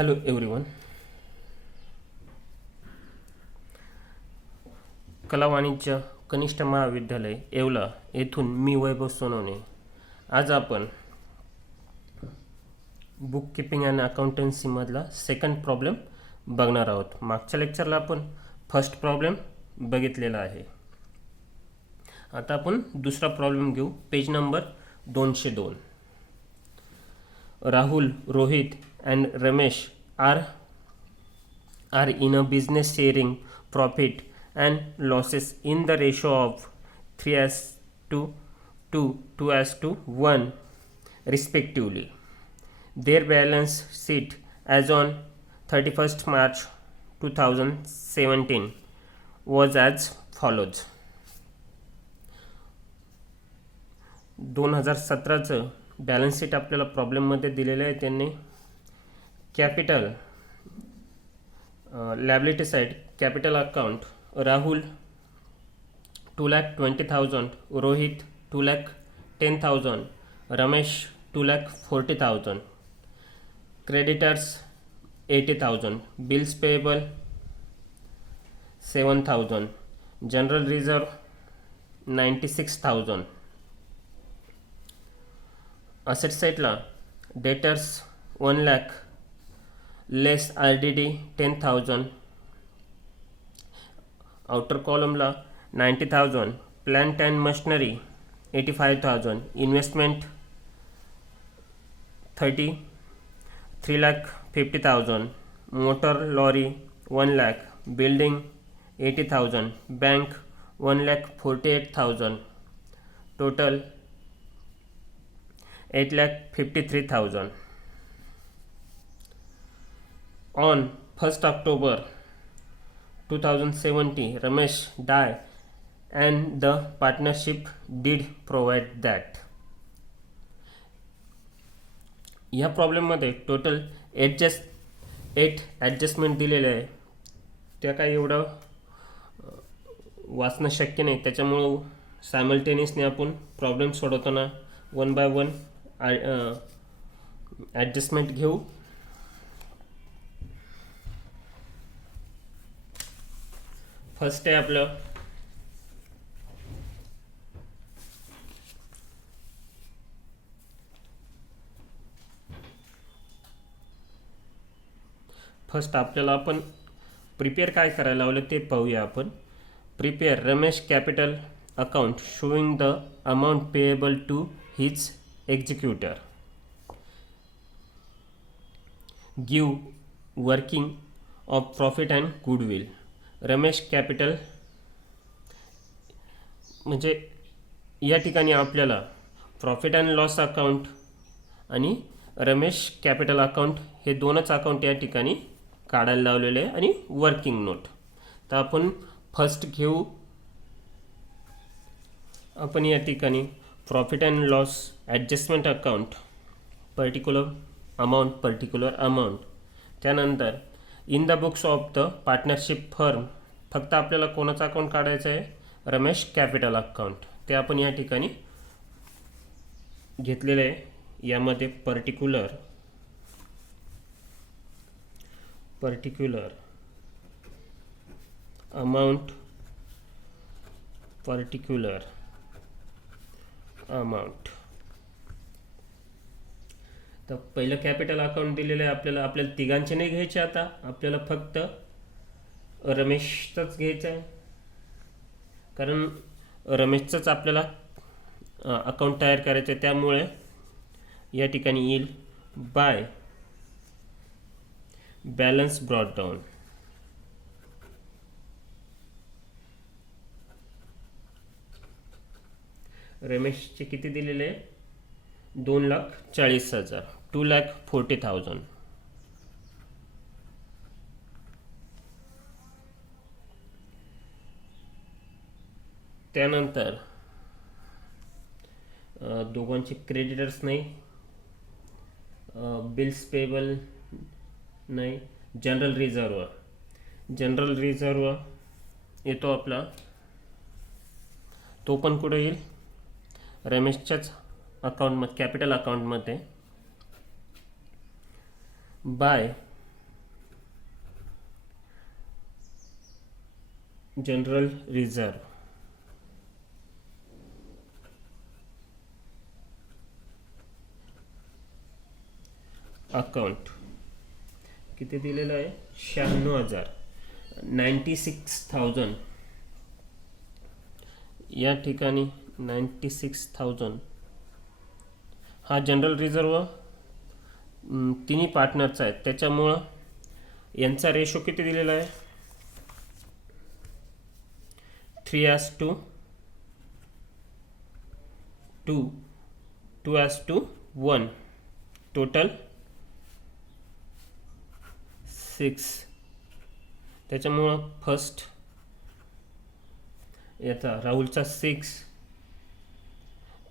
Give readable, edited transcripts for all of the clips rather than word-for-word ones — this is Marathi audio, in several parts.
Hello everyone. कला वाणिज्य कनिष्ठ महाविद्यालय येवला येथून मी वैभव सोनवणे. आज आपण बुक किपिंग अँड अकाउंटन्सीमधला सेकंड प्रॉब्लेम बघणार आहोत. मागच्या लेक्चरला आपण फर्स्ट प्रॉब्लेम बघितलेला आहे. आता आपण दुसरा प्रॉब्लेम घेऊ. Page number 202. Rahul, Rohit and Ramesh are in a business sharing profit and losses in the ratio of 3 as to 2, 2 as to 1 respectively. Their balance sheet as on 31st March 2017 was as follows. 2017चं बॅलन्स शीट आपल्याला प्रॉब्लेममध्ये दिलेलं आहे. त्यांनी capital liability side capital account Rahul 2,20,000, Rohit 2,10,000, Ramesh 2,40,000, creditors 80,000, bills payable 7,000, general reserve 96,000. Asset साईडला debtors 1 lakh less RDD 10,000. Outer कॉलमला 90,000, plant and machinery 85,000, investment 3,50,000, motor lorry 1 lakh, building 80,000, bank 1,48,000, total 8,53,000. On 1st October 2070, Ramesh died and the partnership did provide that. या प्रॉब्लेममध्ये टोटल 8 ॲडजस्टमेंट दिलेले आहे. त्या काही एवढं वाचणं शक्य नाही, त्याच्यामुळं सायमल्टेनियसली आपण प्रॉब्लेम सोडवताना 1 by 1 ॲडजस्टमेंट घेऊ. फर्स्ट आहे आपलं आपल्याला आपण प्रिपेअर काय करायला लावलं ते पाहूया आपण. Prepare Ramesh capital account showing the amount payable to his executor. Give working of profit and goodwill. Ramesh capital म्हणजे या ठिकाणी आपल्याला प्रॉफिट अँड लॉस अकाउंट आणि रमेश कॅपिटल अकाउंट हे दोनच अकाउंट या ठिकाणी काढायला लावलेले आहे आणि वर्किंग नोट. तर आपण फर्स्ट घेऊ. आपण या ठिकाणी profit and loss adjustment account particular amount. त्यानंतर in the books of the partnership firm फक्त आपल्याला कोणाचं अकाउंट काढायचं आहे, रमेश कॅपिटल अकाउंट. ते आपण या ठिकाणी घेतलेलं आहे. यामध्ये पर्टिक्युलर अमाऊंट तर पहिलं कॅपिटल अकाउंट दिलेलं आहे आपल्याला तिघांचे नाही घ्यायचे. आता आपल्याला फक्त रमेशचंच घ्यायचं आहे, कारण रमेशचंच आपल्याला अकाउंट तयार करायचं आहे. त्यामुळे या ठिकाणी येईल बाय बॅलन्स ब्रॉट डाऊन. रमेशचे किती दिलेले आहे? 2,40,000, 2,40,000. त्यानंतर दोघांचे क्रेडिटर्स नाही, बिल्स पेएबल नाही, जनरल रिझर्व येतो आपला. तो पण कुठे येईल? रमेशच्याच अकाउंटमध्ये कॅपिटल अकाउंटमध्ये बाय जनरल रिझर्व अकाउंट किती दिलेलं आहे 96,000 96,000 या ठिकाणी 96,000 हा जनरल रिझर्व तिन्ही पार्टनरचा आहे, त्याच्यामुळं यांचा रेशो किती दिलेला आहे 3:2 2:1 टोटल 6. त्याच्यामुळं फर्स्ट याचा राहुलचा 6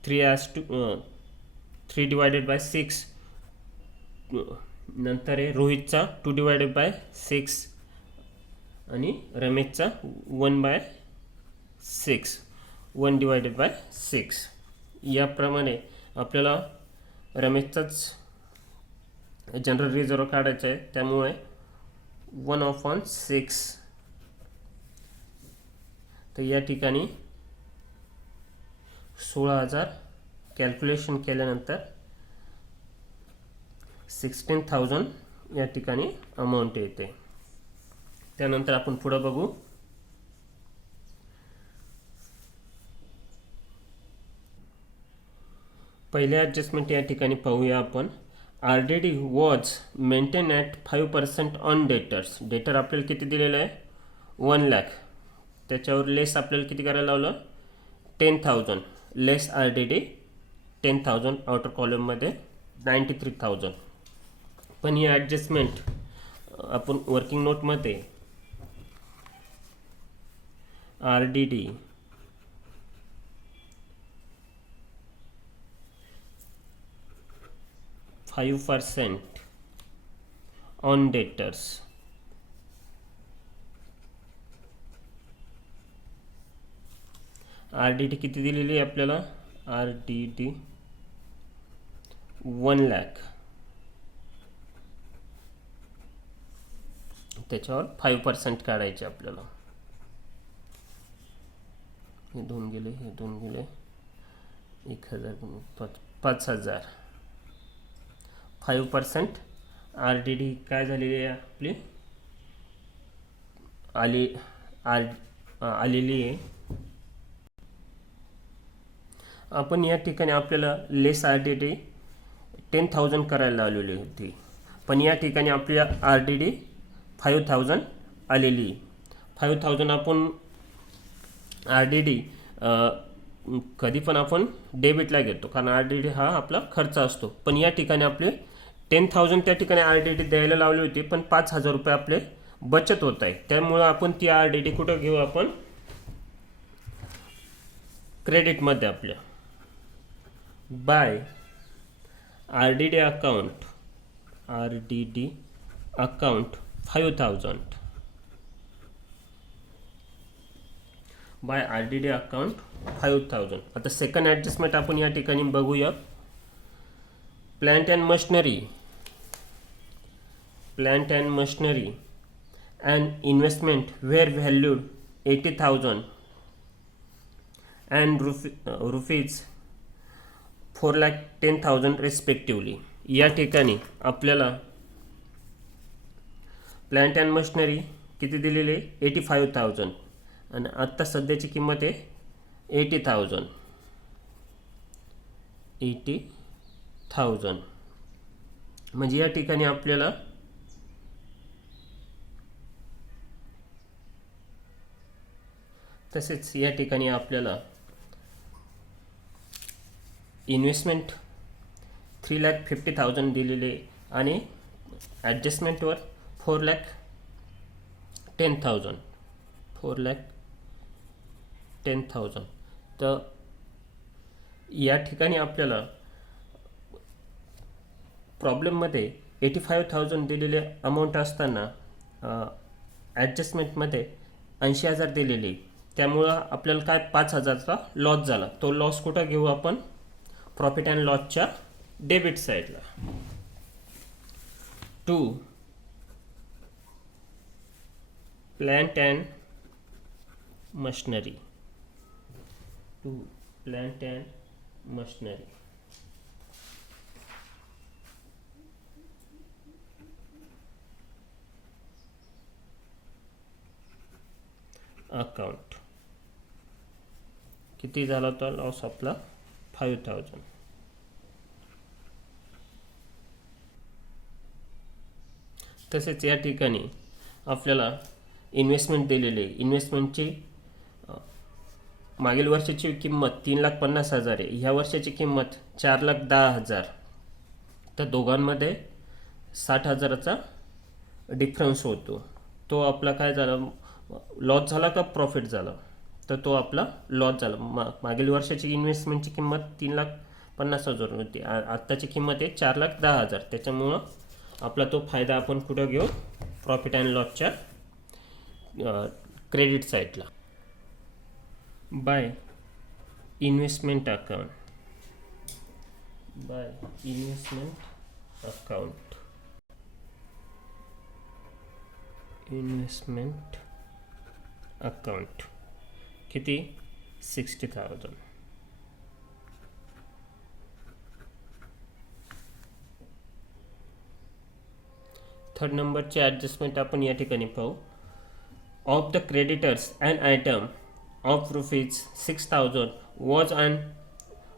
3/6 नंतर आहे रोहितचा 2/6 आणि रमेशचा 1/6 1/6 याप्रमाणे आपल्याला रमेशचाच जनरल रिझर्व काढायचा आहे, त्यामुळे 1/6. तर या ठिकाणी 16,000 कॅल्क्युलेशन केल्यानंतर 16,000 या ठिकाणी अमाऊंट येते. त्यानंतर आपण पुढे बघू. पहिले ॲडजस्टमेंट या ठिकाणी पाहूया आपण. RDD was maintain at 5% on debtors. डेटर आपल्याला किती दिलेलं आहे 1 लाख, त्याच्यावर लेस आपल्याला किती करायला लावलं 10,000 लेस RDD 10,000 आउटर कॉलममध्ये 93,000. पण ही ॲडजस्टमेंट आपण वर्किंग नोटमध्ये RDD 5% ऑन डेटर्स RDD किती दिलेली आहे आपल्याला RDD 1 लाख, त्याच्यावर 5% काढायचे आपल्याला. हे 2 गेले, हे 2 गेले, 1,000 5,000 5% RDD काय झालेली आहे आपली आलेली आहे. आपण या ठिकाणी आपल्याला लेस RDD 10,000 करायला लावलेली होती, पण या ठिकाणी आपल्या RDD 5,000 आलेली. 5,000 आपण RDD कधी पण आपण डेबिटला घेतो, कारण RDD हा आपला खर्च असतो. पण या ठिकाणी आपले 10,000 त्या ठिकाणी RDD द्यायला लावली होती, पण 5,000 रुपये आपले बचत होत आहे. त्यामुळं आपण ती RDD कुठं घेऊ आपण क्रेडिटमध्ये आपल्या by RDD account 5,000 by RDD account 5,000. आता सेकंड ॲडजस्टमेंट आपण या ठिकाणी बघूया. Plant and machinery and investment were valued 80,000 and rupees 4,10,000 respectively. या ठिकाणी आपल्याला प्लांट अँड मशिनरी किती दिलेली आहे 85,000 आणि आत्ता सध्याची किंमत आहे 80,000. म्हणजे या ठिकाणी आपल्याला तसेच या ठिकाणी आपल्याला इन्व्हेस्टमेंट 3,50,000 दिलेले आणि ॲडजस्टमेंटवर 4,10,000 तर या ठिकाणी आपल्याला प्रॉब्लेममध्ये 85,000 दिलेले अमाऊंट असताना ॲडजस्टमेंटमध्ये 80,000 दिलेली. त्यामुळं आपल्याला काय 5,000चा लॉस झाला. तो लॉस कुठं घेऊ आपण प्रॉफिट अँड लॉसच्या डेबिट साईडला. 2 plant and machinery, to plant and machinery. Account किती झाला होता लॉस आपला 5000. तसेच या ठिकाणी आपल्याला इन्व्हेस्टमेंट दिलेली आहे. इन्व्हेस्टमेंटची मागील वर्षाची किंमत 3,50,000 आहे. ह्या वर्षाची किंमत 4,10,000. तर दोघांमध्ये 60,000चा डिफरन्स होतो. तो आपला काय झाला, लॉस झाला का प्रॉफिट झाला? तर तो आपला लॉस झाला. मागील वर्षाची इन्व्हेस्टमेंटची किंमत 3,50,000 होती. आत्ताची किंमत आहे 4,10,000. त्याच्यामुळं आपला तो फायदा आपण कुठं घेऊ? प्रॉफिट अँड लॉसच्या क्रेडिट साईडला. By investment account, by investment account, investment account किती? 60,000. थर्ड नंबरचे ॲडजस्टमेंट आपण या ठिकाणी पाहू. Of the creditors and item of rupees 6,000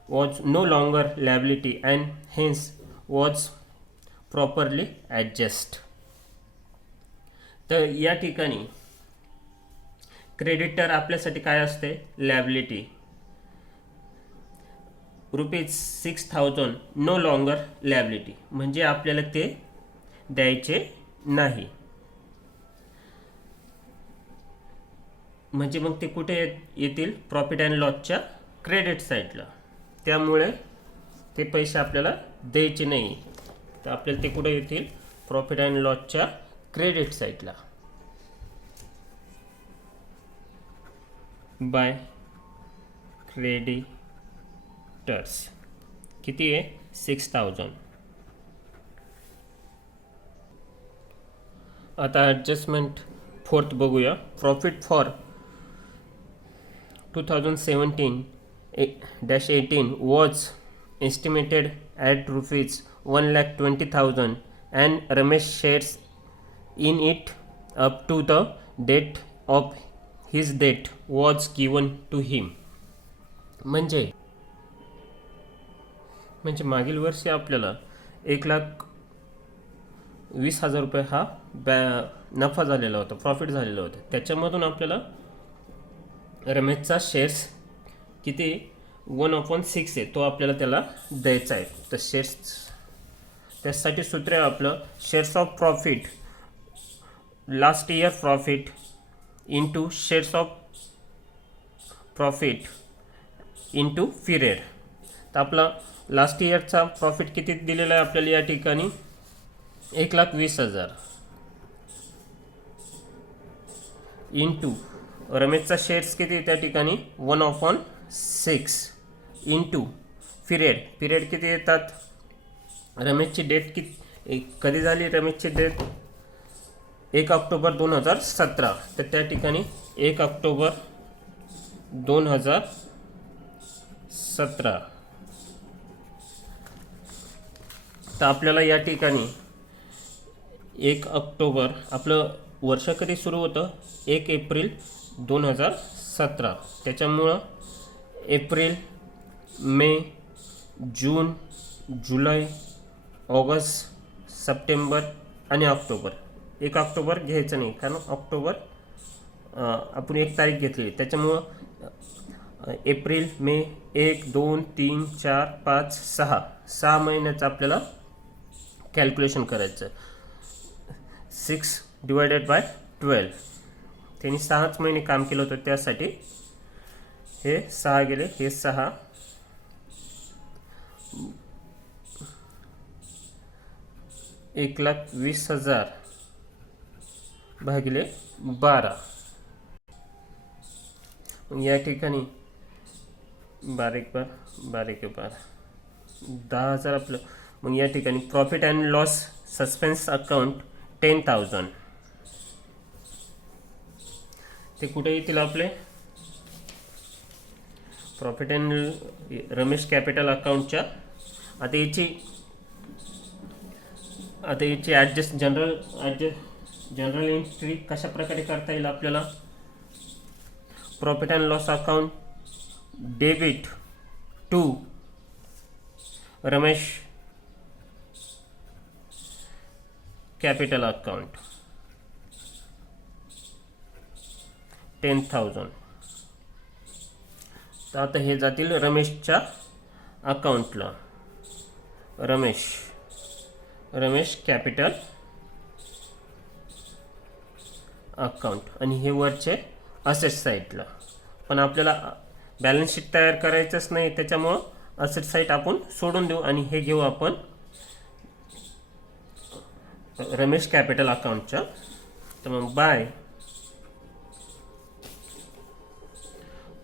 was no longer liability and hence was properly adjusted. तर या ठिकाणी क्रेडिटर आपल्यासाठी काय असते? लायबिलिटी. ₹6,000 नो लॉंगर लायबिलिटी म्हणजे आपल्याला ते द्यायचे नाही. म्हणजे मग ते कुठे येतील? प्रॉफिट अँड लॉसच्या क्रेडिट साईडला. त्यामुळे ते पैसे आपल्याला द्यायचे नाही. तर आपल्याला ते कुठे येतील? प्रॉफिट अँड लॉसच्या क्रेडिट साईडला. बाय क्रेडिटर्स किती आहे? 6,000. आता ॲडजस्टमेंट फोर्थ बघूया. Profit for 2017-18 was estimated at ₹1,20,000 and Ramesh shares in it up to the date of his death was given to him. म्हणजे मागील वर्षी आपल्याला 1,20,000 हा नफा झालेला होता, प्रॉफिट झालेला होता. त्याच्यामधून आपल्याला रमेशचा शेअर्स किती? 1/6 आहे, तो आपल्याला त्याला द्यायचा आहे. तर शेअर्स त्यासाठी सूत्र आहे आपलं shares of profit last year profit into shares of profit into period. तर आपला लास्ट इयरचा प्रॉफिट किती दिलेला आहे आपल्याला या ठिकाणी? 1,20,000 इंटू रमेशचा शेअर्स किती त्या ठिकाणी? 1/6 इंटू पिरियड किती येतात? रमेशची डेट कधी झाली? रमेशची डेट 1 ऑक्टोबर 2017. तर त्या ठिकाणी 1 ऑक्टोबर 2017. तर आपल्याला या ठिकाणी 1 ऑक्टोबर आपलं वर्ष कधी सुरू होतं? 1 एप्रिल 2017. त्याच्यामुळं एप्रिल, मे, जून, जुलै, ऑगस्ट, सप्टेंबर आणि ऑक्टोबर. 1 ऑक्टोबर घ्यायचं नाही कारण ऑक्टोबर आपण 1 तारीख घेतली. त्याच्यामुळं एप्रिल, मे, 1, 2, 3, 4, 5, 6 महिन्याचं आपल्याला कॅल्क्युलेशन करायचं. 6 डिवायडेड बाय 12. त्यांनी 6च महिने काम केलं होतं, त्यासाठी हे 6 गेले, हे 6. 1,20,000 भागिले 12. या ठिकाणी 12 10,000 आपलं. मग या ठिकाणी profit and loss suspense account 10,000. ते कुठे येतील आपले? प्रॉफिट अँड रमेश कॅपिटल अकाउंटच्या आता याची जनरल एंट्री कशा प्रकारे करता येईल आपल्याला. Profit and loss account debit to Ramesh capital account 10,000. तर आता हे जातील रमेशच्या अकाउंटला. रमेश कॅपिटल अकाउंट आणि हे वरचे असेट साईडला. पण आपल्याला बॅलन्स शीट तयार करायचंच नाही, त्याच्यामुळं असेट साईड आपण सोडून देऊ आणि हे घेऊ आपण रमेश कॅपिटल अकाउंटच्या. तर मग bye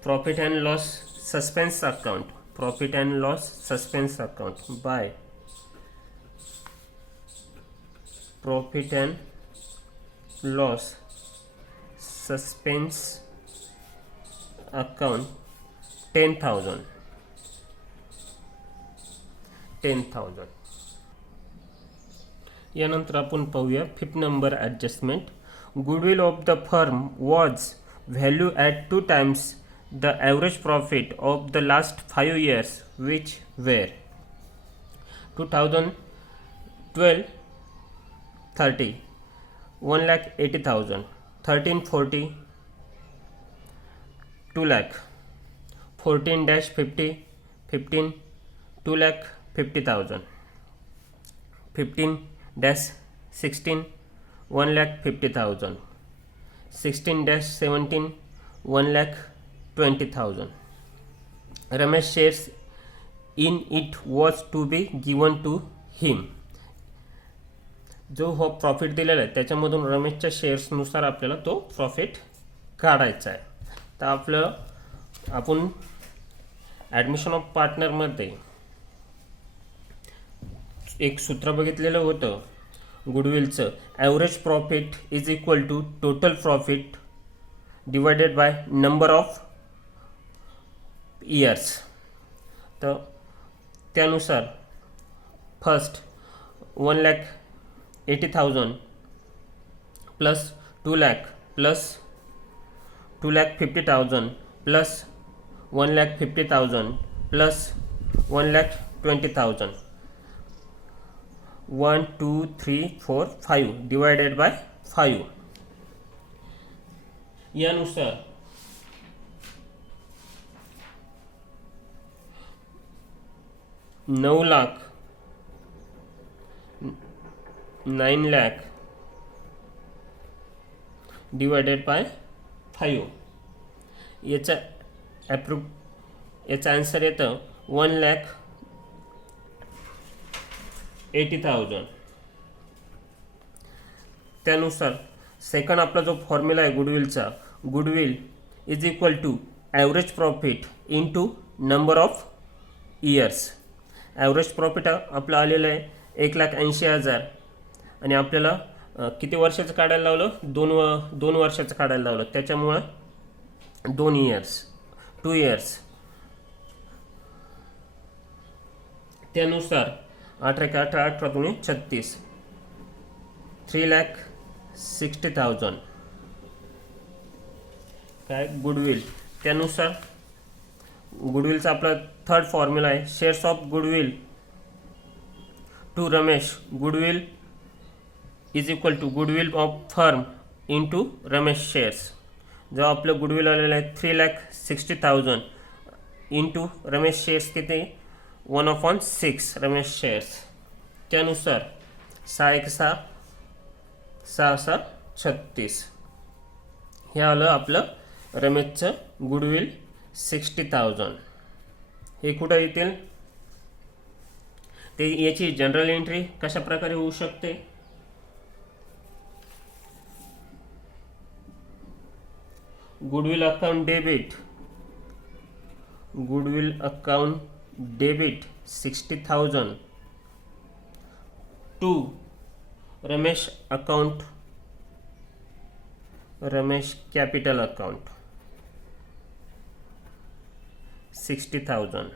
profit and loss suspense account by profit and loss suspense account 10,000. यानंतर आपण पाहूया 5th number adjustment. Goodwill of the firm was value at 2 times the average profit of the last 5 years, which were 2012 30 1,80,000, 1340 2 lakh, 14-50 15 2,50,000, 15-16 1,50,000, 16-17 1,20,000. Ramesh shares in it was to be given to him. जो हो प्रॉफिट दिलेला आहे त्याच्यामधून रमेशच्या शेअर्सनुसार आपल्याला तो प्रॉफिट काढायचा आहे. तर आपण ॲडमिशन ऑफ पार्टनरमध्ये एक सूत्र बघितलेलं होतं गुडविलचं. Average profit is equal to total profit divided by number of years. तर त्यानुसार first 1,80,000 plus 2 lakh plus 2,50,000 plus 1,50,000 plus 1,20,000 1 2 3 4 5 divided by 5. यानुसार 9 lakh डिवायडेड बाय 5. याचा आन्सर येतं 1,80,000. त्यानुसार सेकंड आपला जो फॉर्म्युला आहे गुडविलचा, goodwill is equal to average profit into number of years. ॲव्हरेज प्रॉफिट आपलं आलेलं आहे 1,80,000 आणि आपल्याला किती वर्षाचं काढायला लावलं, 2 वर्षाचं काढायला लावलं. त्याच्यामुळं 2 इयर्स. त्यानुसार 18,18,18 3,60,000 काय गुडविल. त्यानुसार गुडविलचा आपला थर्ड फॉर्म्युला आहे shares of goodwill to Ramesh. Goodwill is equal to goodwill of firm into Ramesh shares. जेव्हा आपलं गुडविल आलेलं आहे 3,60,000 इंटू रमेश शेअर्स किती 1/6 रमेश शेअर्स. त्यानुसार 6,6,36 हे आलं आपलं रमेशचं गुडविल 60,000. हे कुठं येतील ते याची जनरल एंट्री कशा प्रकारे होऊ शकते. Goodwill account debit 60,000 to Ramesh capital account 60,000.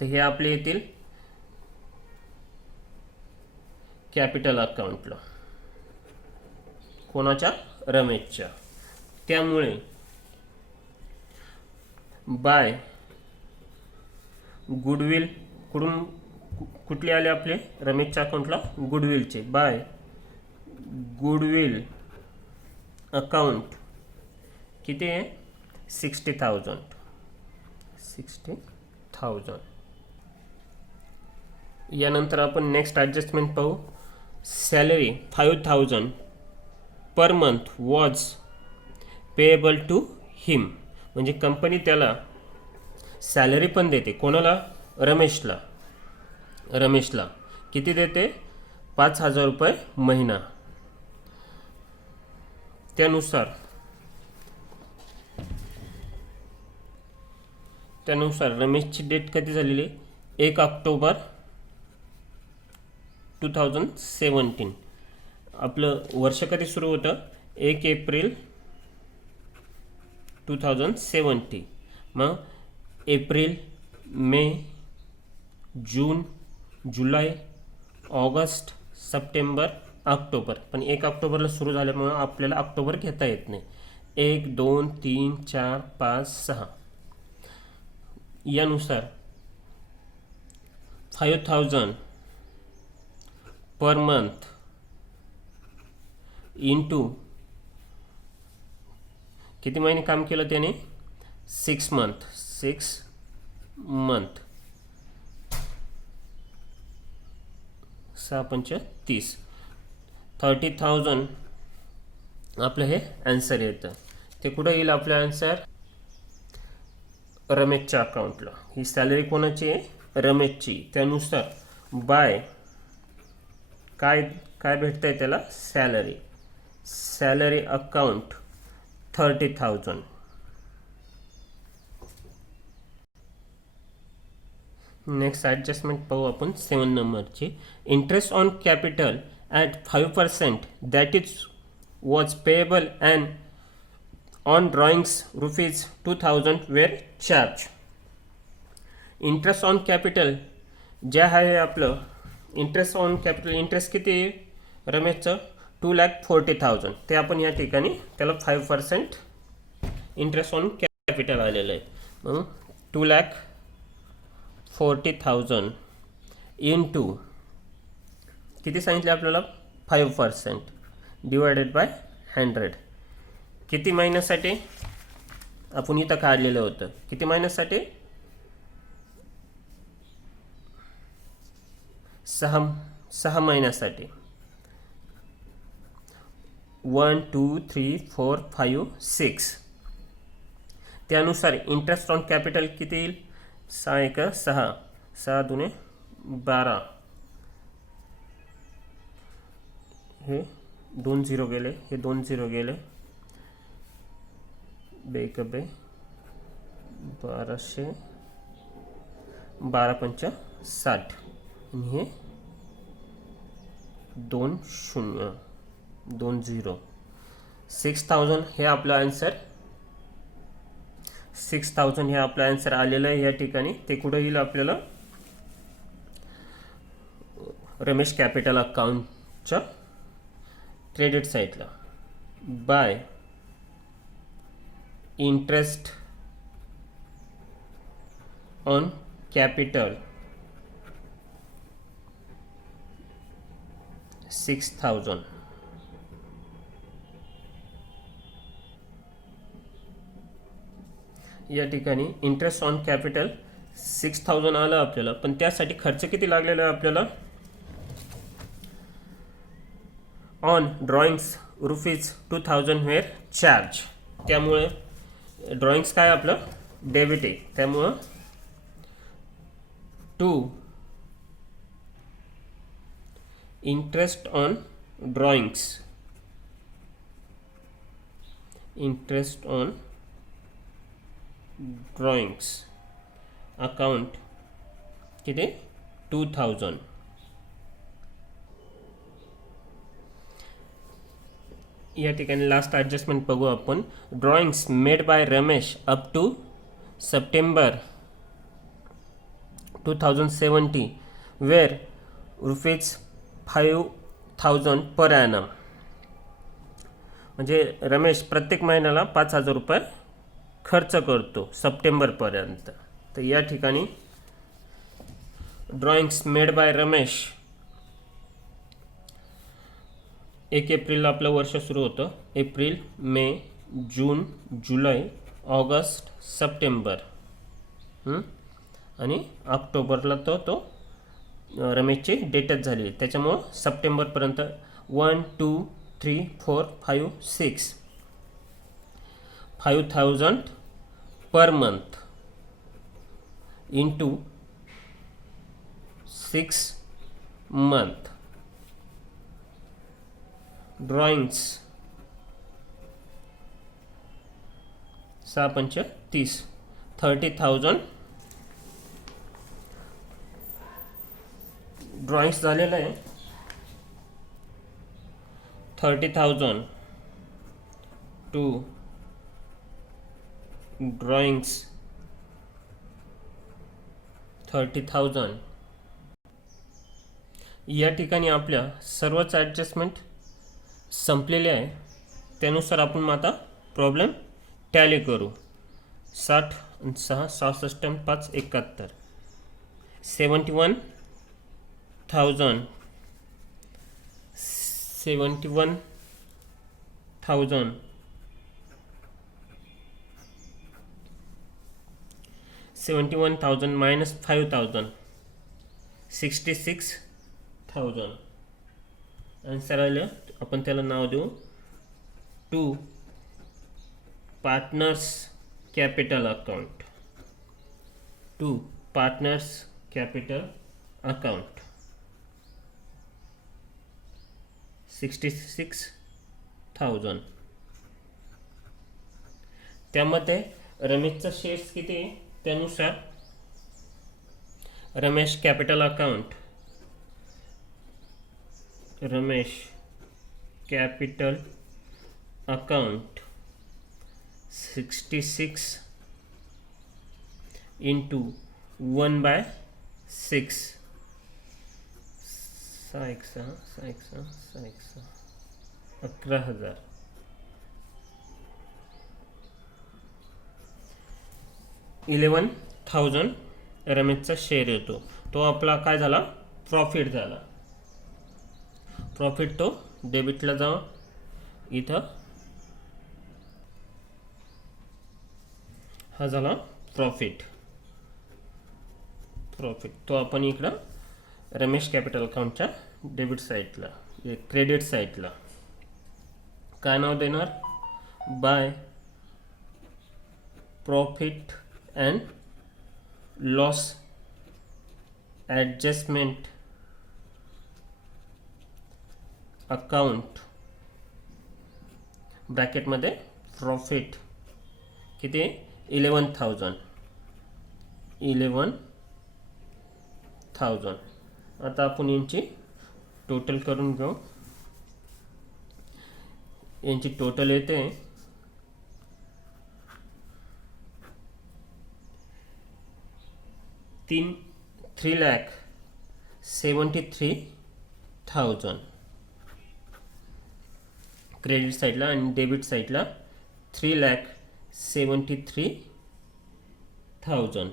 तर हे आपले येतील कॅपिटल अकाउंटला, कोणाच्या? रमेशच्या. त्यामुळे बाय गुडविल कुठले आले आपले? रमेशच्या अकाउंटला गुडविलचे. बाय गुडविल अकाउंट किती आहे? 60,000. यानंतर आपण नेक्स्ट ॲडजस्टमेंट पाहू. Salary 5,000 per month was payable to him. म्हणजे कंपनी त्याला सॅलरी पण देते. कोणाला? रमेशला किती देते? 5,000 रुपये महिना. त्यानुसार रमेशची डेट कधी झालेली? 1 ऑक्टोबर 2017. आपलं वर्ष कधी सुरू होतं? 1 एप्रिल 2070. मग एप्रिल, मे, जून, जुलै, ऑगस्ट, सप्टेंबर, ऑक्टोबर. पण 1 ऑक्टोबरला सुरू झाल्यामुळं आपल्याला ऑक्टोबर घेता येत नाही. 1, 2, 3, 4, 5, 6 यानुसार 5,000 पर मंथ इंटू किती महिने काम केलं त्याने? 6 मंथ. 6 पंच 30. 30,000 आपलं हे आन्सर येतं. ते कुठं येईल आपलं आन्सर? रमेशच्या अकाउंटला. ही सॅलरी कोणाची आहे? रमेशची. त्यानुसार बाय काय भेटतं आहे त्याला? Salary account 30,000. नेक्स्ट ॲडजस्टमेंट पाहू आपण 7 नंबरची. Interest on capital at 5% that is was payable and on drawings ₹2,000 were charge. Interest on capital जे आहे आपलं इंटरेस्ट ऑन कॅपिटल, इंटरेस्ट किती आहे रमेशचं? 2,40,000. ते आपण या ठिकाणी त्याला 5% इंटरेस्ट ऑन कॅपिटल आलेलं आहे. मग 2,40,000 इंटू किती सांगितले आपल्याला? 5% डिवायडेड बाय 100. किती महिन्यासाठी? आपण इथं काढलेलं होतं. किती महिन्यासाठी? 6 महिन्यासाठी. 1, 2, 3, 4, 5, 6. त्यानुसार इंटरेस्ट ऑन कॅपिटल किती येईल? 6 1 6, 6 2 12. हे 2 0 गेले, हे 2 0 गेले. 12 पंच 60 आणि हे 2 0 2 0. 6,000 हे आपलं आन्सर. 6,000 हे आपलं आन्सर आलेलं आहे या ठिकाणी. ते कुठं येईल आपल्याला? रमेश कॅपिटल अकाउंटच्या क्रेडिट साईडला. Bye interest on capital 6,000. या ठिकाणी इंटरेस्ट ऑन कॅपिटल 6,000 आलं आपल्याला. पण त्यासाठी खर्च किती लागलेला आहे आपल्याला? On drawings ₹2,000 were charge. त्यामुळे ड्रॉइंग्स काय आपलं? डेबिट आहे. त्यामुळं 2 इंटरेस्ट ऑन ड्रॉइंग्स अकाउंट किती? 2,000. या ठिकाणी लास्ट ॲडजस्टमेंट बघू आपण. Drawings made by Ramesh up to September 2070 were ₹5,000 per annum. म्हणजे रमेश प्रत्येक महिन्याला 5,000 रुपये खर्च करतो सप्टेंबरपर्यंत. तर या ठिकाणी ड्रॉइंग्स मेड बाय रमेश 1 एप्रिलला आपलं वर्ष सुरू होतं. एप्रिल, मे, जून, जुलै, ऑगस्ट, सप्टेंबर आणि ऑक्टोबरला तो रमेशची डेटच झाली. त्याच्यामुळं सप्टेंबरपर्यंत 1, 2, 3, 4, 5, 6 5,000 per month into 6 month. Drawings 6 पंच 30 30,000 ड्रॉइंग्स झालेलं आहे. 30,000 टू ड्रॉइंग्स 30,000. या ठिकाणी आपल्या सर्वच ॲडजस्टमेंट संपलेले आहे. त्यानुसार आपण मग आता प्रॉब्लेम टॅली करू. 60 आणि 6 66 आणि 5 71 71,000 71,000 minus 5,000 66,000. आन्सर आलं. आपण त्याला नाव देऊ to partners capital account. To partners capital account 66,000. त्यामध्ये रमेशचा शेअर्स किती आहे त्यानुसार Ramesh capital account account 66 into 1/6 11,000. $11,000 रमेशचा शेअर येतो. तो आपला काय झाला प्रॉफिट झाला. प्रॉफिट तो डेबिटला जावा. इथं हा झाला प्रॉफिट. तो आपण इकडं रमेश कॅपिटल अकाउंटच्या डेबिट साईडला क्रेडिट साईडला काय नाव देणार by profit and loss adjustment account ब्रॅकेटमध्ये प्रॉफिट किती 11,000. आता आपण यांची टोटल करून घेऊ. यांची टोटल येते 3,73,000 क्रेडिट साईडला आणि डेबिट साईडला 3,73,000.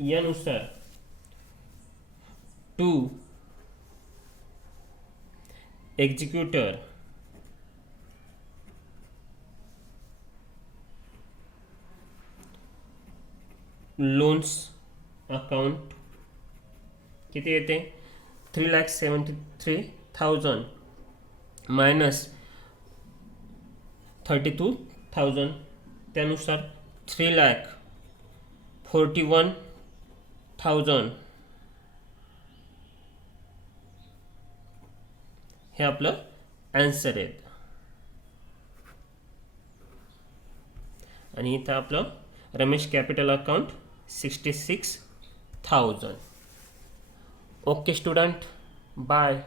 यानुसार टू एक्झिक्युटर लोन्स अकाउंट किती येते 3,73,000 मायनस 32,000. त्यानुसार 3,41,000 हे आपलं आन्सर आहे. आणि इथं आपलं Ramesh capital account 66,000. Okay student, bye.